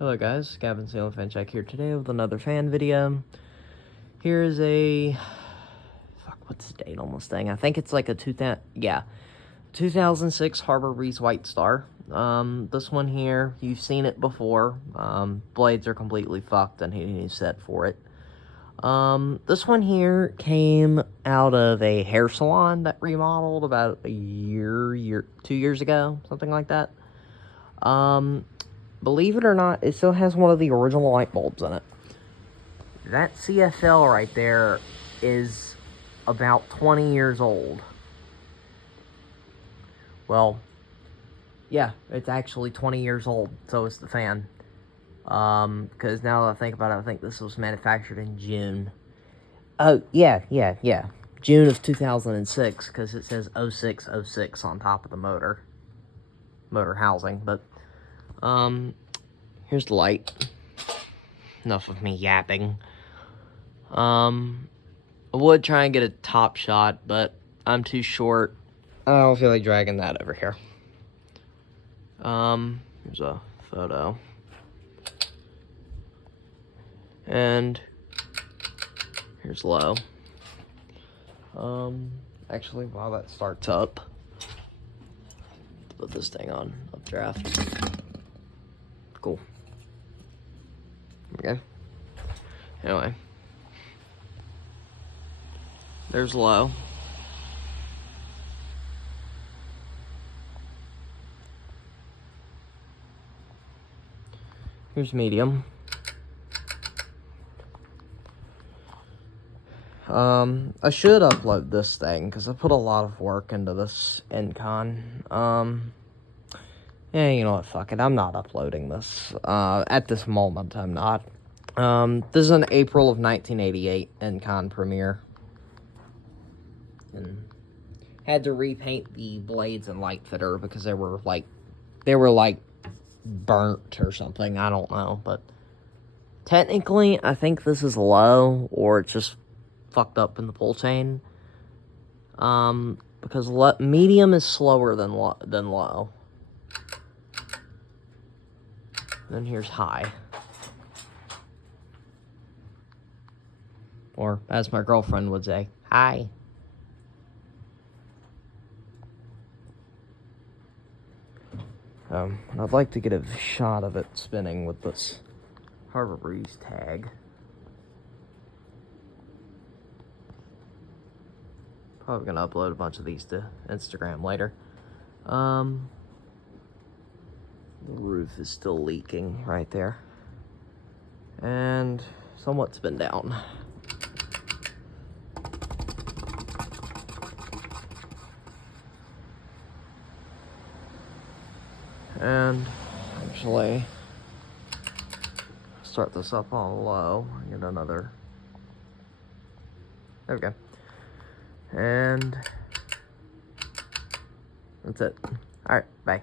Hello guys, Gavin Salem Fan Check here today with another fan video. Here's a... what's the date on this thing? I think it's like a 2006 Harbor Breeze White Star. This one here, you've seen it before. Blades are completely fucked and he needs set for it. This one here came out of a hair salon that remodeled about a 2 years ago, something like that. Believe it or not, it still has one of the original light bulbs in it. That CFL right there is about 20 years old. Well, yeah, it's actually 20 years old, so is the fan. Because now that I think about it, I think this was manufactured in June. Oh, yeah. June of 2006, because it says 0606 on top of the motor housing, but... here's the light. Enough of me yapping. I would try and get a top shot, but I'm too short. I don't feel like dragging that over here. Here's a photo. And here's low. Actually, while that starts up, let's put this thing on updraft. Cool. There we go. Anyway. There's low. Here's medium. I should upload this thing, because I put a lot of work into this Incon. Yeah, you know what, fuck it, I'm not uploading this. At this moment, I'm not. This is an April of 1988 Incon premiere. And had to repaint the blades and light fitter because they were burnt or something, I don't know, but technically, I think this is low, or it's just fucked up in the pull chain. Because medium is slower than low. Then here's high. Or, as my girlfriend would say, hi. I'd like to get a shot of it spinning with this Harbor Breeze tag. Probably gonna upload a bunch of these to Instagram later. The roof is still leaking right there. And somewhat spin down. And actually, start this up on low. Get another. There we go. And that's it. Alright, bye.